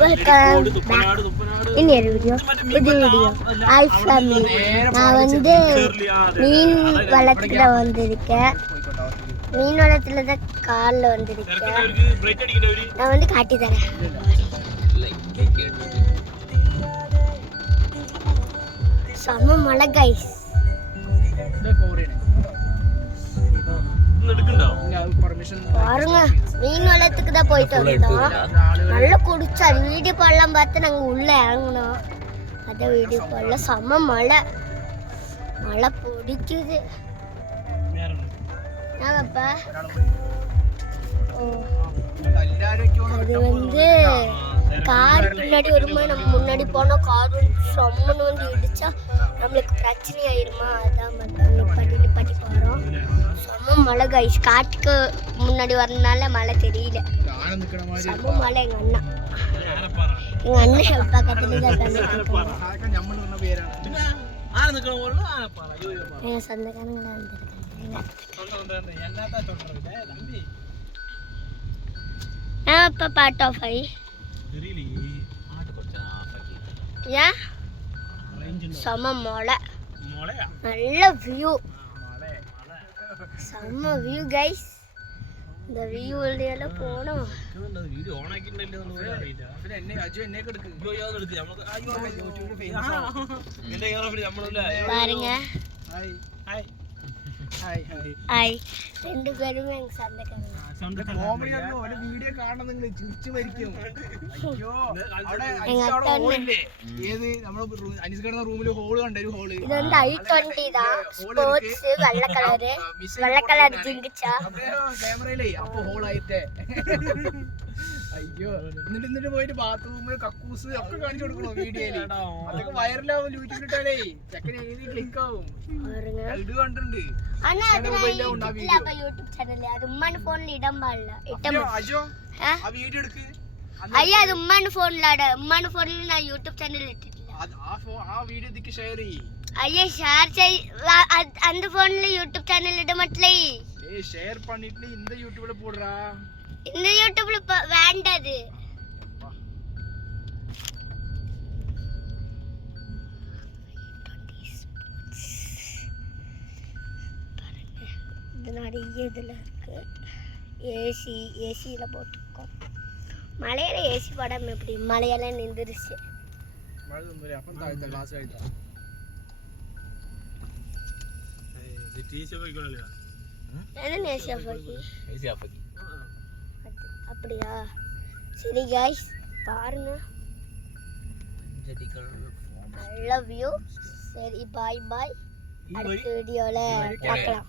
Welcome back இன்னொரு video புது video hi family. நான் வந்து மீன் வளத்துல வந்திருக்கேன். மீன் வளத்துல தான் காலில் வந்திருக்கேன். நான் வந்து காட்டி தரேன். செம்ம மழை கைஸ். பாருங்க, மீன் வளத்துக்கு தான் போயிட்டு வந்தோம். நல்லா குடிச்சா வீடியோ பாடலாம் பார்த்து நாங்கள் உள்ள இறங்கினோம். அதான் வீடியோ பாடல. செம்ம மழை மழை பிடிக்குது. ஏங்கப்பா அது வந்து கார் பின்னாடி வருமா, நம்ம முன்னாடி போனால் கார் செம்மன்னு வந்து இடிச்சா நம்மளுக்கு பிரச்சனை ஆயிருமா, அதான் பட்டி போகிறோம். செம்ம மழை கைஸ். காட்டுக்கு முன்னாடி வரதுனால மழை தெரியல. செம்ம மழை. எங்கள் அண்ணன் பக்கத்துல தான் எங்கள் சொந்தக்காரங்களா அப்பா பார்ட் ஆஃப் ஐ ஏன் செம்ம மழை, நல்ல வியூ, செம்ம வியூ கைஸ். இந்த வியூ எல்லாம் போனோம். பாருங்க, ஹாய். ரெண்டு பேருமே எங்க சொந்தக்காரங்க. இது வந்து I20 தான். ஸ்போர்ட்ஸ் வெள்ளை கலர் ஜிங்கிச்சா അയ്യോ എന്നിട്ട് പോയിട്ട് ബാത്റൂമ് കക്കൂസ് ഒക്കെ കാണിച്ചു കൊടുക്കണോ വീഡിയോയില്? അതൊക്കെ വൈറലാവും യൂട്യൂബിലിട്ടാലേ ചെക്കന് എഴുതി ക്ലിക്ക് ആവും. ഇത് കണ്ടിട്ടുണ്ട് അജോ ആ വീഡിയോ എടുക്ക്. അയ്യാ അത് ഉമ്മാന്റെ ഫോണിലാണ്. ഉമ്മാന്റെ ഫോണിൽ ഞാൻ യൂട്യൂബ് ചാനൽ ഇട്ടിട്ടില്ല. ആ വീഡിയോ ഇതിക്ക് ഷെയർ ചെയ്യ്. ஐயா ஷேர் அந்த போன்ல யூடியூப் சேனல் இட மாட்டலை. ஏய் ஷேர் பண்ணிட்டு இந்த யூடியூப்ல போடுறா. இந்த யூடியூப்ல வேண்டாது. இது நிறைய இதுல இருக்கு. ஏசியில போட்டுக்கோம். மலையில ஏசி படம் எப்படி மலையெல்லாம் நின்றுச்சு. மழை வந்து அப்ப தாழ்த்த கிளாஸ் ஆயிட்டா. அப்படியா? சரி கைஸ் பாருங்க, நல்ல வியூ. சரி பாய் பாய். அடுத்த வீடியோல பார்க்கலாம்.